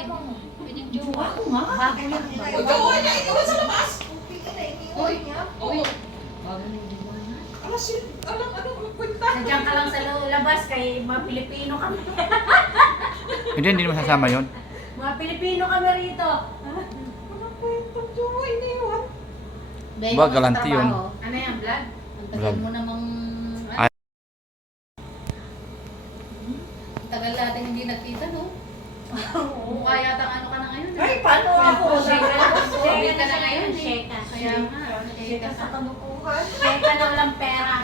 Pwedeng jowa. Ako nga. Bago lang. Jowa niya, ikaw sa labas. Uy. Uy. Ano, magpunta. Nandiyan ka lang sa labas kay mga Pilipino kami. Hindi masasama yon. Mga Pilipino kami rito. Ano kwento, jowa, iniwan. Ba, galanti yun. Ano yan, vlog? Ang tagal mo namang... Ay. Ang tagal natin hindi nagkita, no? Mukha yata ano ka na ngayon. Ay, paano ako? Shake ka na ngayon, Shake ka. Kaya nga, shake ka sa kalukuhan. Shake ka na walang pera.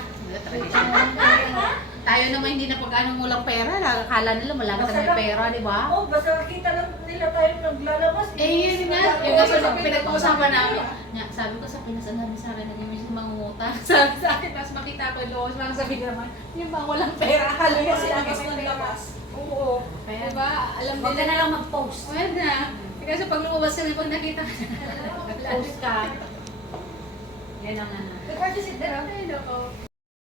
Tayo naman hindi na pag-anong walang pera. Akala nila wala ka may pera, di ba? Oh, basta kita lang nila tayo naglalabas. Eh, yun nga. Yung kasi pinag-uusapan namin. Nga, sabi ko sa Pinas, ang dami sa akin na yung may mangungutang. Sabi sa akin, tapos makita ko yung loos. Parang sabi naman, yung bang walang pera. Akala nila sila Labas may ng pera. labas. Oo. Diba? Alam Huwag ka nila. na lang mag-post. Well na. Kasi pag lumabas kami, pag nakita ka Post ka. Yan ang ano. Nag-participate na. Ay, loko.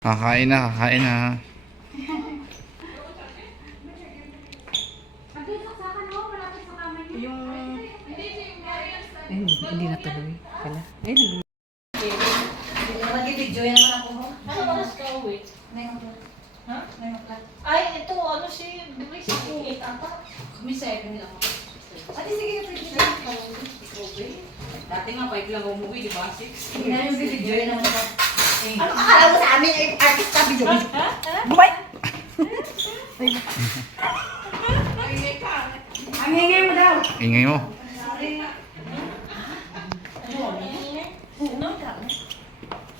Kakain na. Yung... Hindi natuloy pala. Nag-video yan naman ako. Ano oras ka uwi? Ha? Ay, ito, ano si... Duris ako. Kami 7 lang. Ate, sige, pwede. Dati nga 5 lang umuwi, di ba? 6. Hindi na yung video yan naman ako. Ano akala mo sa amin, artista video? Bumay! Ang hingay mo daw. Ingay mo.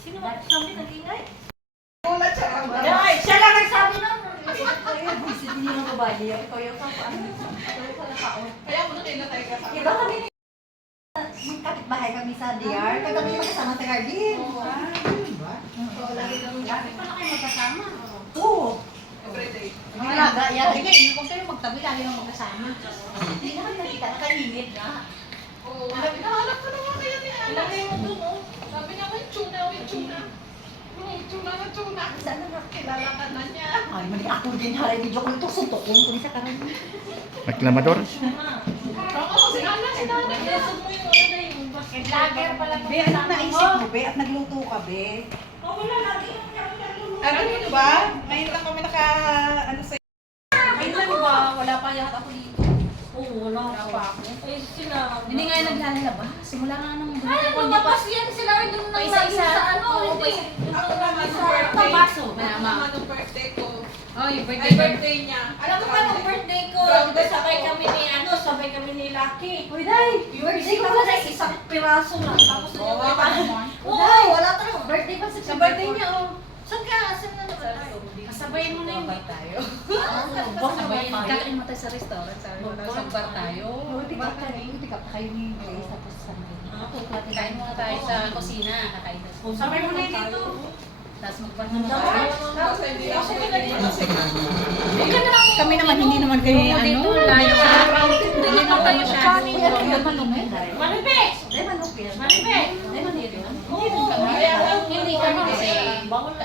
Sino ba? Sabi nag-ingay? Wala siya. Ay, siya lang nagsabi na. Hindi mo babae. Ikaw yung kapaan. Kaya mo na kayo na tayo kasama. Iba kami. Kapit-bahay kami sa DR. Kami makasama sa garden. Lagi pala kayo magkasama. Oo. Everyday. Mga laga yan. Sige, huwag kayo magtabi, lagi nang magkasama. Hindi na kami nakita. Nakalimit na. Oo, nahanap ko naman kayo ni Ana. Ilagay mo doon, oh. Sabi niya, may tuna. Tuna. Saan na nakilala ka na niya? Ay, mali ako din. Hari, video ko ito. Suntok ko. Kung isa ka rin. Reklamador. Oo, si Ana. Ilusog mo yung ano na yung vlogger pala. Be, anong naisip mo, be? At nagluto ka, be? Wala, lagi. Ano yun ba? Ngayon lang kami ano sa... Ayun lang ba? Wala pa yata ako dito. Oo, wala Wala ako. pa ako. Eh, sila. Hindi nga yung naglalabas. Simula nga nung... Ay, lumabas yan sila doon na Paisa-isa. sa ano. Oo, Hindi. Ako naman Sa sa birthday. pabaso. Ako naman ng birthday ko. Oh, yung Ay, birthday niya. Alam mo ba nung birthday ko, Grabe. diba sabay kami ni sabay kami ni Lucky. Uy, day! Birthday ko kasi isang piraso lang. Tapos na Oo, yung wala naman. Oo, wala talaga. Birthday pa Sa birthday niya, oh. Saan ka? Saan na naman tayo? Kasabayin mo na yung bar tayo. Kasabayin, kakain mo tayo sa restaurant. Sabi mo, sa bar tayo. Bar kayo ni Grace, tapos Sunday. Kain muna tayo sa kusina. Kakain tayo. Sabay mo na yung dito. Tapos mag-bar naman tayo. Tapos hindi ako kasi Kami naman, hindi naman kayo ano. Layo sa hindi naman tayo masyado. Manipis! Day, manupin. Manipis! Day, manupin. Oo. Hindi kami kasi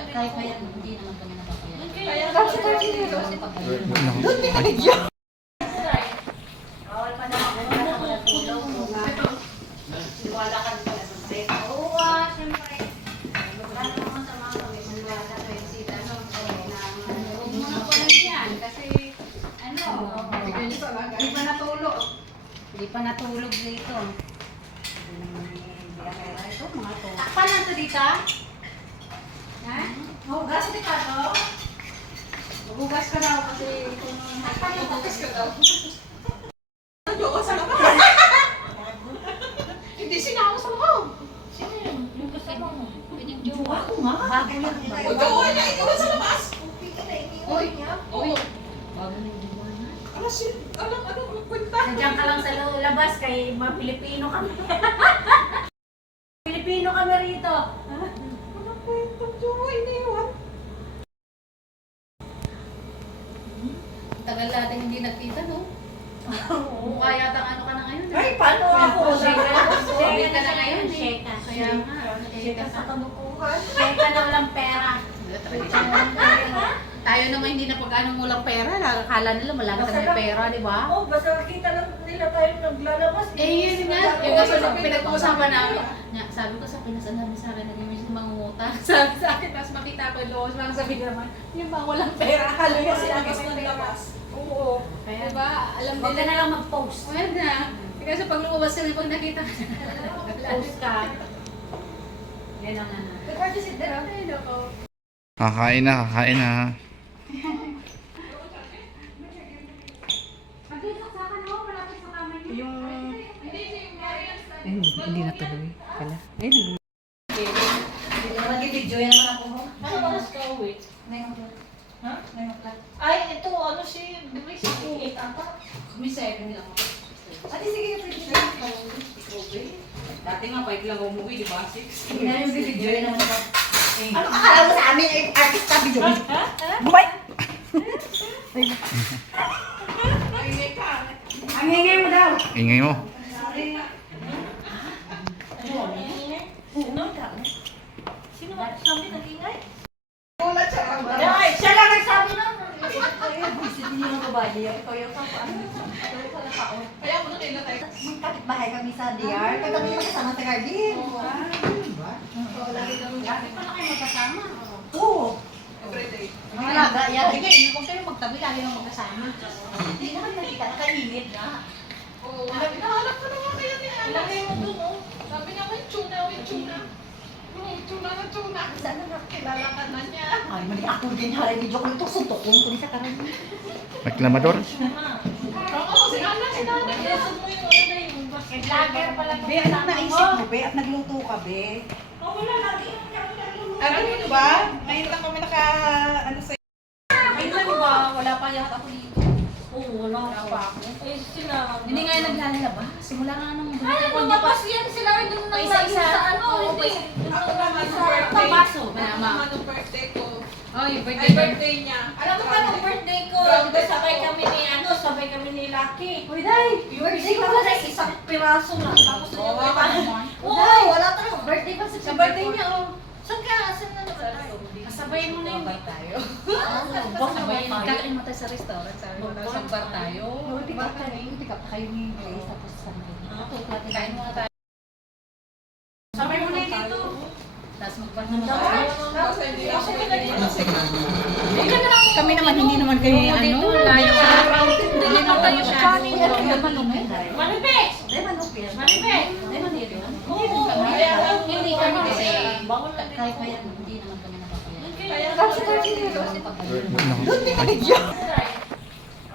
kahit kaya hindi naman kami napapayan. Kasi tayo dito. Doon din kami dyan. Bawal pa naman kung wala ka natulog. Wala ka pala sa break. Oo, siyempre. Wala naman sa mga kami. Maniwala kayo si ano. Huwag mo na pala yan kasi ano, Hindi pa natulog. hindi pa natulog dito. Ito, mga to. Takpan lang ito dito. Ha? Hugas dito to. Hugas ka daw kasi kung Hugas ka daw. Jowa sa labas. Hindi sinama sa loob. Sino yun? Yung kasama mo. pwedeng jowa. Ako nga. Bago lang. Jowa niya, ikaw sa labas. Uy! Oo. Bago na yung jowa na. Ano, magpunta. Nandiyan ka lang sa labas kay mga Pilipino kami. Pilipino kami rito. Ano kwento, jowa, iniwan. Tagal natin hindi nagkita, no? Mukha yata ano ka na ngayon. Ay, paano ako? Shake ka na ngayon, eh. Shake ka. Kaya nga, Shake ka sa kalukuhan. Shake ka na walang pera. Tayo Tayo naman hindi na pag-anong walang pera. Nakakala nila malaki na may pera, di ba? Oh, basta kita lang nila tayo naglalabas. Eh, yun nga. Yung kasi pinag-uusapan namin. Nga, sabi ko sa Pinas, ang dami sa akin naging may mangungutang. Sabi sa akin, tapos makita ko yung loob. Parang sabi naman, yung mga walang pera. Akala nila sila gusto ng labas. Oo. Kaya, Diba? Alam huwag ka nila. na lang mag-post. Well na. Kasi pag lumabas ka pag nakita ka Post ka. Yan ang ano. But hard to sit there, ah. Ay, nako. Kakain na, kakain na. Yung... hindi natuloy pala. Hindi nag-video yan naman ako. Ano oras ka uwi? Ha? Ngayon ka. Ay, ito, ano si Bibi si 8 ata. Kami 7 lang. Ate, sige, pwede. Dati nga, 5 lang umuwi, di ba? 6. Hindi na yung video yan naman ako. Ano akala mo sa amin, artista video? Bumay! Ang ingay mo daw. Ingay mo. Sino ba? Sabi nag-ingay? Ay, siya lang nagsabi na. Buisit niyo ng babae. Ikaw yung Kaya mo na kayo tayo. kapitbahay kami sa DR. Kagabi magkasama sa garden. Lagi pa na kayo magkasama. Oo. Everyday. Mga alaga yan. Sige, kung kayo magtabi, lagi nang magkasama. Hindi naman nakita. Nakainit na. Oo. Nahanap ko naman kayo ni Ana. Ilagay mo dun, oh. Sabi niya, may tuna, may tuna. Yung tuna na tuna. Saan na Kilala ka na niya. Ay, mali ako din. Hari, video ko nito. Suntok ko. Kung sa karan. Reklamador. Oo, si Ana, si Nana. Ilusog mo yung ano na yung vlogger pala. Be, anong naisip mo, be? At nagluto ka, be? Oh, wala, lagi yung Ano yun ba? Ngayon lang kami ano sa Ayun ba? Wala pa yata ako dito. Oo, wala pa ako. Eh, sila. Hindi nga yung naglalabas. Simula nga nung Ay, lumabas yan sila doon na Paisa-isa. sa ano. Oo, Hindi. ako naman Sa ng birthday. pabaso. Ako naman ng birthday ko. Oh, yung Ay, birthday niya. Alam mo ba nung birthday ko, Grabe. di ba sabay kami ni ano, sabay kami ni Lucky. Uy, day! Birthday ko pala isang piraso lang. Tapos Oo, na wala naman. Oo, wala talaga. Birthday pa Sa birthday niya, oh. Saan ka? Saan na naman tayo? Kasabay mo na yun. tayo. Kasabay mo. Kakain mo tayo sa restaurant. Sabi mo, nasa bar tayo. Buti ka pa kayo ni Grace. Tapos sa Kain mo na tayo. Sabay mo na yun dito. Tapos magbar naman tayo. Kasi hindi ako pwede kasi Kami naman, hindi naman kayo Dito, layo sa hindi na tayo siya. Manipis! Day, manok yan. Manipis! Day, manok yan. Hindi kami kasi. Bawal na. Kaya hindi naman kami nakakaya. Kaya Kasi tayo Kasi pag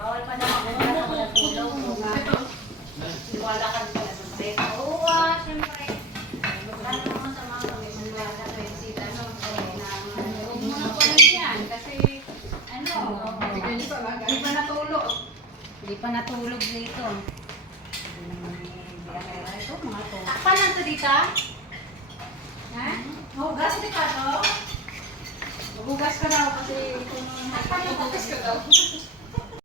bawal pa naman kung wala ka ng tulog. Wala ka din pala sa break. Oo, siyempre. Wala naman sa mga kami. Maniwala ka rin si ano. Huwag mo na po lang yan. Kasi ano. Hindi pa natulog. Hindi pa natulog dito. Ito, mga to. Takpan lang to dito. Ha? Hugas ni Pato. Magugas ka daw kasi Takpan lang to. ka daw.